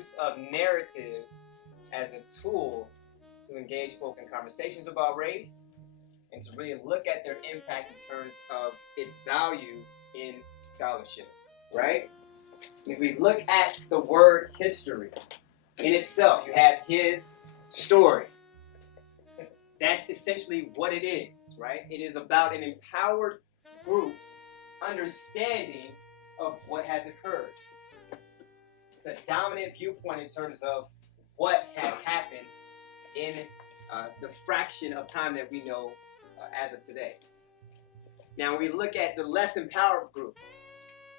use of narratives as a tool to engage folk in conversations about race and to really look at their impact in terms of its value in scholarship, right? If we look at the word history in itself, you have his story. That's essentially what it is, right? It is about an empowered group's understanding of what has occurred. It's a dominant viewpoint in terms of what has happened in the fraction of time that we know as of today. Now, when we look at the less empowered groups,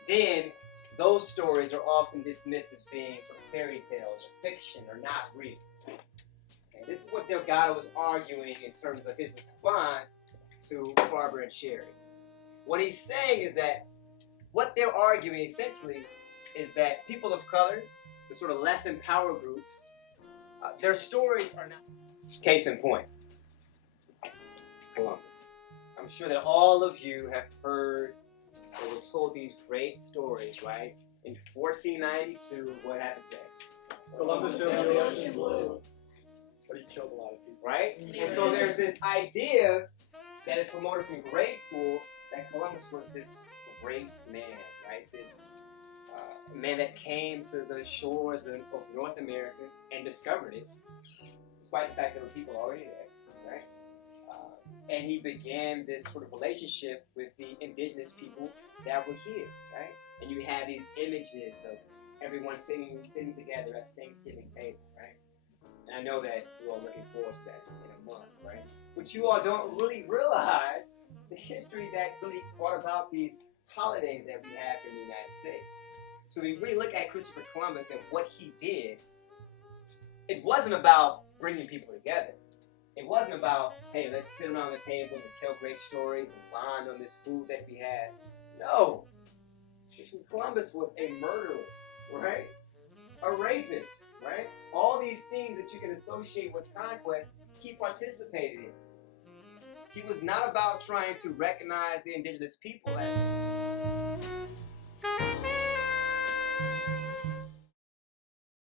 then those stories are often dismissed as being sort of fairy tales or fiction or not real. And this is what Delgado was arguing in terms of his response to Farber and Sherry. What he's saying is that what they're arguing essentially is that people of color, the sort of less empowered groups, their stories are not. Case in point, Columbus. I'm sure that all of you have heard or were told these great stories, right? In 1492, what happens next? Columbus sailed the ocean blue. But he killed a lot of people. Right? And so there's this idea that is promoted from grade school that Columbus was this great man, right? This man that came to the shores of North America and discovered it, despite the fact there were people already there, right? And he began this sort of relationship with the indigenous people that were here, right? And you had these images of everyone sitting together at the Thanksgiving table, right? And I know that you're all looking forward to that in a month, right? But you all don't really realize the history that really brought about these holidays that we have in the United States. So we really look at Christopher Columbus and what he did. It wasn't about bringing people together. It wasn't about, hey, let's sit around the table and tell great stories and bond on this food that we had. No. Christopher Columbus was a murderer, right? A rapist, right? All these things that you can associate with conquest, he participated in. He was not about trying to recognize the indigenous people as